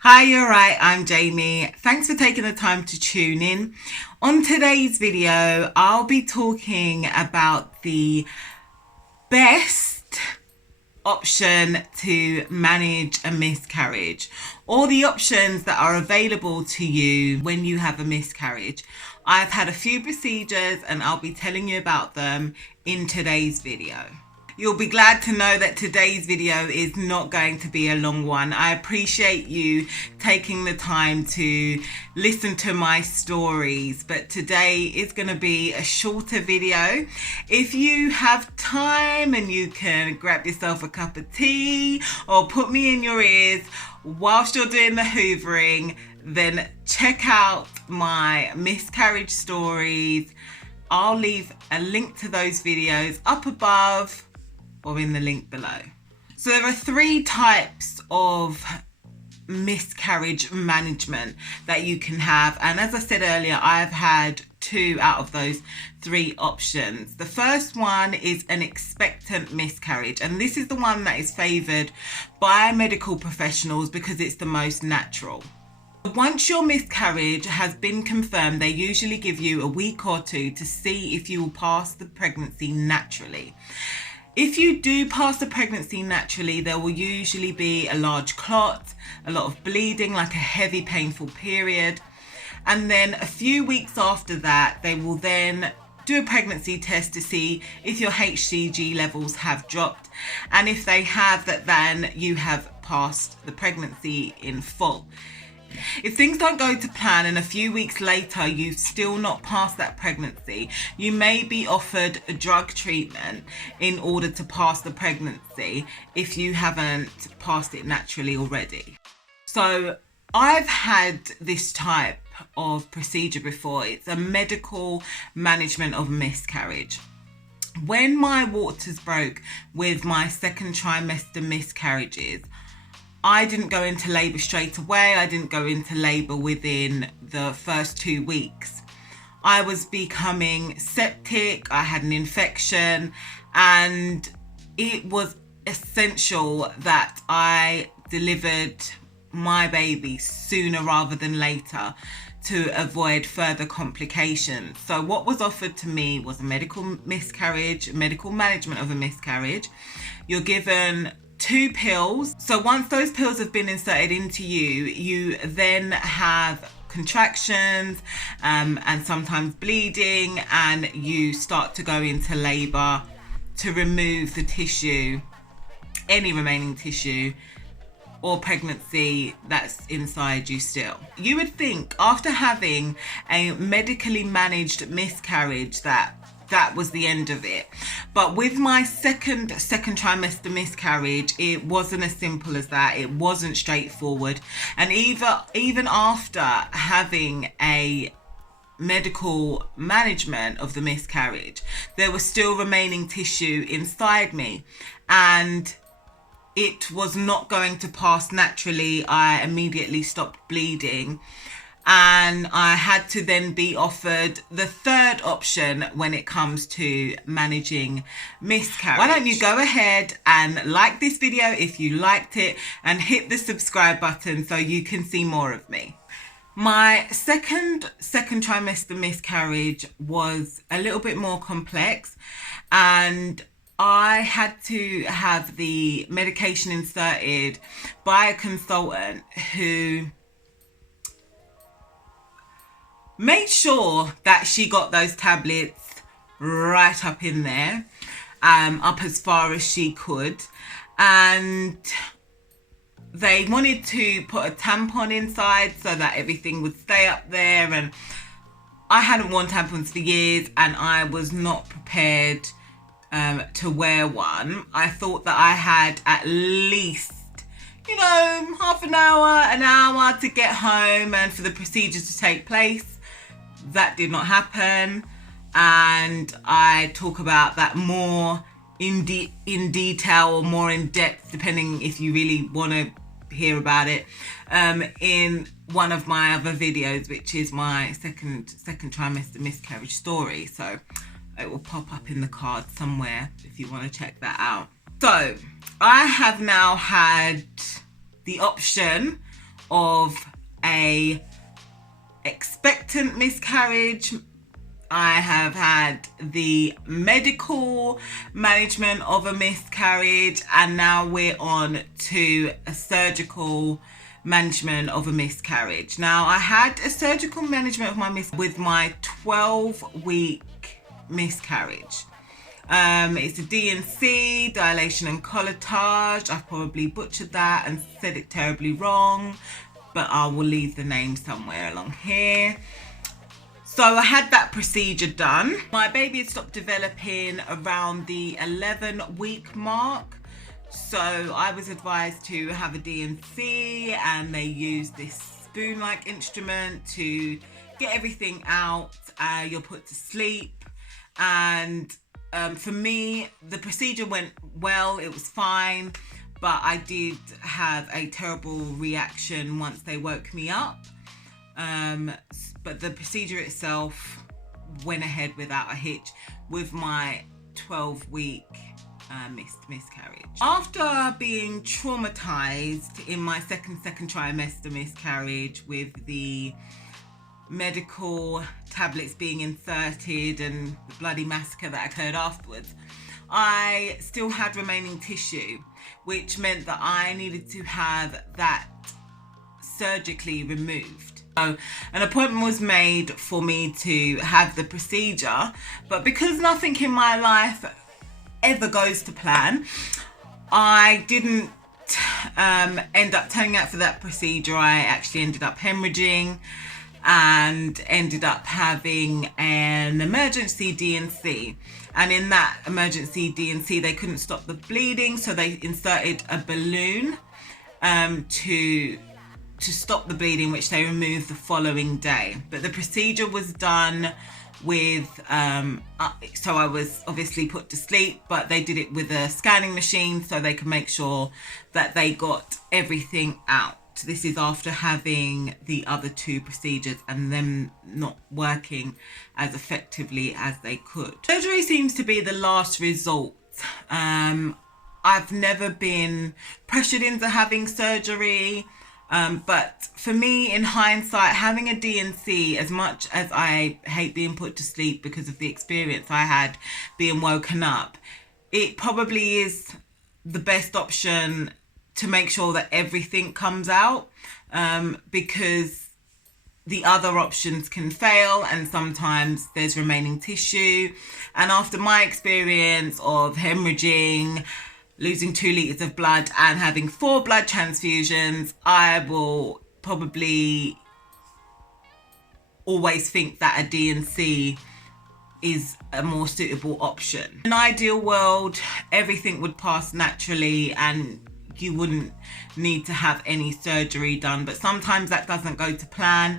Hi, you're right. I'm Jamie. Thanks for taking the time to tune in. On today's video, I'll be talking about the best option to manage a miscarriage, or the options that are available to you when you have a miscarriage. I've had a few procedures and I'll be telling you about them in today's video. You'll be glad to know that today's video is not going to be a long one. I appreciate you taking the time to listen to my stories, but today is going to be a shorter video. If you have time and you can grab yourself a cup of tea or put me in your ears whilst you're doing the hoovering, then check out my miscarriage stories. I'll leave a link to those videos up above or in the link below. So there are 3 types of miscarriage management that you can have, and as I said earlier, I've had 2 out of those 3 options. The first one is an expectant miscarriage, and this is the one that is favoured by medical professionals because it's the most natural. Once your miscarriage has been confirmed, they usually give you a week or 2 to see if you will pass the pregnancy naturally. If you do pass the pregnancy naturally, there will usually be a large clot, a lot of bleeding, like a heavy painful period. And then a few weeks after that, they will then do a pregnancy test to see if your HCG levels have dropped. And if they have, then you have passed the pregnancy in full. If things don't go to plan and a few weeks later you've still not passed that pregnancy, you may be offered a drug treatment in order to pass the pregnancy if you haven't passed it naturally already. So I've had this type of procedure before. It's a medical management of miscarriage. When my waters broke with my second trimester miscarriages, I didn't go into labour straight away. I didn't go into labour within the first 2 weeks. I was becoming septic, I had an infection, and it was essential that I delivered my baby sooner rather than later to avoid further complications. So what was offered to me was a medical miscarriage, medical management of a miscarriage. You're given 2 pills. So once those pills have been inserted into you, you then have contractions and sometimes bleeding, and you start to go into labour to remove the tissue, any remaining tissue or pregnancy that's inside you still. You would think after having a medically managed miscarriage that was the end of it. But with my second trimester miscarriage, it wasn't as simple as that. It wasn't straightforward. And even after having a medical management of the miscarriage, there was still remaining tissue inside me, and it was not going to pass naturally. I immediately stopped bleeding, and I had to then be offered the third option when it comes to managing miscarriage. Why don't you go ahead and like this video if you liked it, and hit the subscribe button so you can see more of me. My second trimester miscarriage was a little bit more complex, and I had to have the medication inserted by a consultant who made sure that she got those tablets right up in there, up as far as she could. And they wanted to put a tampon inside so that everything would stay up there. And I hadn't worn tampons for years, and I was not prepared to wear one. I thought that I had at least, half an hour to get home and for the procedure to take place. That did not happen, and I talk about that more in detail or more in depth, depending if you really want to hear about it, in one of my other videos, which is my second trimester miscarriage story. So it will pop up in the card somewhere if you want to check that out. So I have now had the option of a expectant miscarriage. I have had the medical management of a miscarriage, and now we're on to a surgical management of a miscarriage. Now, I had a surgical management of my with my 12-week miscarriage. It's a D&C, dilation and curettage. I've probably butchered that and said it terribly wrong, but I will leave the name somewhere along here. So I had that procedure done. My baby had stopped developing around the 11-week mark. So I was advised to have a D&C, and they used this spoon-like instrument to get everything out. You're put to sleep, and for me, the procedure went well, it was fine, but I did have a terrible reaction once they woke me up. But the procedure itself went ahead without a hitch with my 12-week miscarriage. After being traumatized in my second trimester miscarriage with the medical tablets being inserted and the bloody massacre that occurred afterwards, I still had remaining tissue, which meant that I needed to have that surgically removed. So an appointment was made for me to have the procedure, but because nothing in my life ever goes to plan, I didn't end up turning out for that procedure. I actually ended up hemorrhaging and ended up having an emergency D&C. And in that emergency D&C, they couldn't stop the bleeding, so they inserted a balloon to stop the bleeding, which they removed the following day. But the procedure was done with, so I was obviously put to sleep, but they did it with a scanning machine so they could make sure that they got everything out. This is after having the other two procedures and them not working as effectively as they could. Surgery seems to be the last resort. I've never been pressured into having surgery, but for me, in hindsight, having a D&C, as much as I hate being put to sleep because of the experience I had being woken up, it probably is the best option to make sure that everything comes out, because the other options can fail and sometimes there's remaining tissue. And after my experience of hemorrhaging, losing 2 litres of blood and having 4 blood transfusions, I will probably always think that a D&C is a more suitable option. In an ideal world, everything would pass naturally and you wouldn't need to have any surgery done, but sometimes that doesn't go to plan,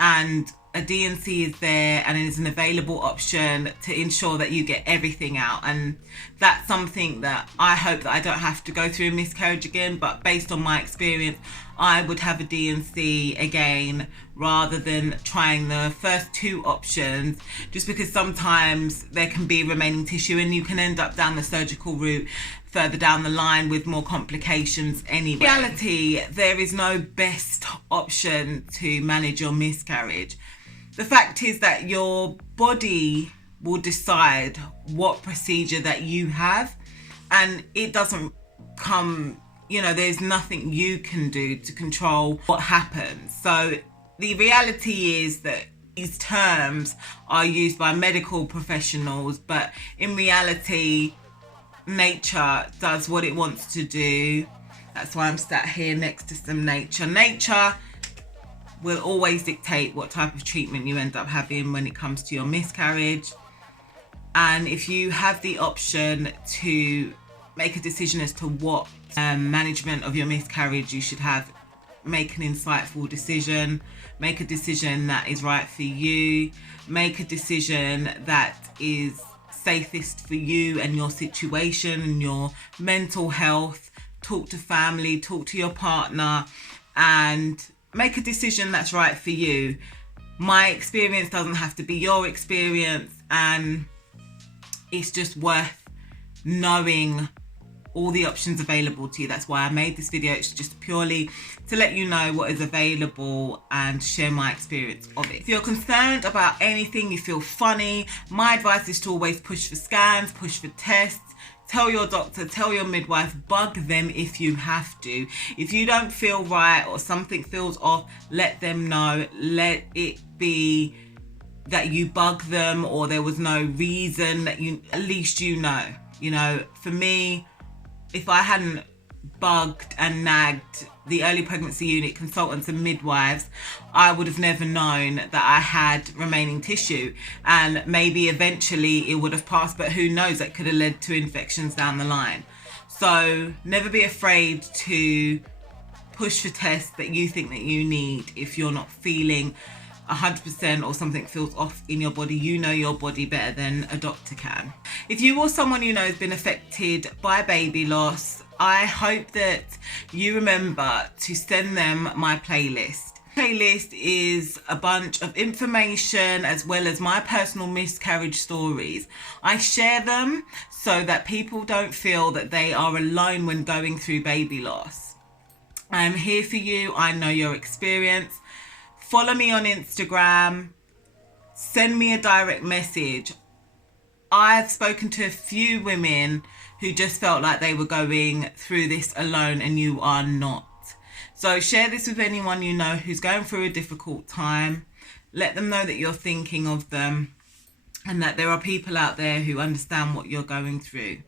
and a D&C is there and is an available option to ensure that you get everything out. And that's something that I hope that I don't have to go through a miscarriage again, but based on my experience, I would have a D&C again rather than trying the first 2 options, just because sometimes there can be remaining tissue and you can end up down the surgical route further down the line with more complications anyway. In reality, there is no best option to manage your miscarriage. The fact is that your body will decide what procedure that you have, and it doesn't come, there's nothing you can do to control what happens. So the reality is that these terms are used by medical professionals, but in reality, nature does what it wants to do. That's why I'm sat here next to some nature. Nature will always dictate what type of treatment you end up having when it comes to your miscarriage. And if you have the option to make a decision as to what management of your miscarriage you should have, make an insightful decision, make a decision that is right for you, make a decision that is safest for you and your situation and your mental health. Talk to family, talk to your partner, and make a decision that's right for you. My experience doesn't have to be your experience, and it's just worth knowing all the options available to you. That's why I made this video. It's just purely to let you know what is available and share my experience of it. If you're concerned about anything, you feel funny, my advice is to always push for scans, push for tests. Tell your doctor, tell your midwife, bug them if you have to. If you don't feel right or something feels off, let them know. Let it be that you bug them or there was no reason, that you, at least you know. You know, for me, if I hadn't bugged and nagged the early pregnancy unit consultants and midwives, I would have never known that I had remaining tissue, and maybe eventually it would have passed, but who knows, that could have led to infections down the line. So never be afraid to push for tests that you think that you need if you're not feeling 100% or something feels off in your body. You know your body better than a doctor can. If you or someone you know has been affected by baby loss, I hope that you remember to send them my playlist. Playlist is a bunch of information as well as my personal miscarriage stories. I share them so that people don't feel that they are alone when going through baby loss. I am here for you. I know your experience. Follow me on Instagram. Send me a direct message. I've spoken to a few women who just felt like they were going through this alone, and you are not. So share this with anyone you know who's going through a difficult time. Let them know that you're thinking of them and that there are people out there who understand what you're going through.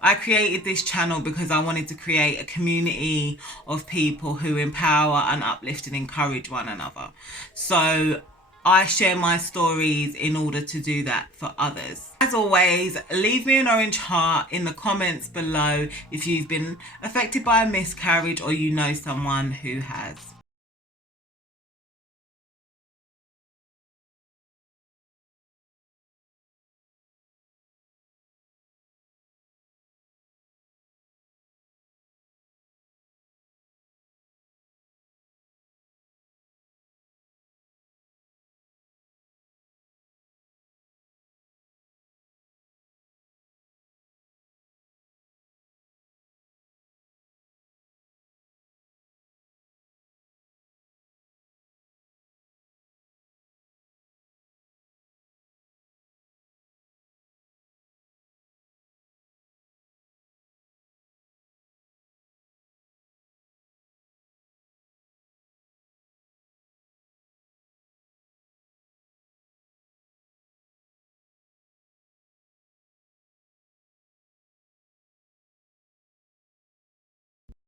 I created this channel because I wanted to create a community of people who empower and uplift and encourage one another. So I share my stories in order to do that for others. As always, leave me an orange heart in the comments below if you've been affected by a miscarriage or you know someone who has.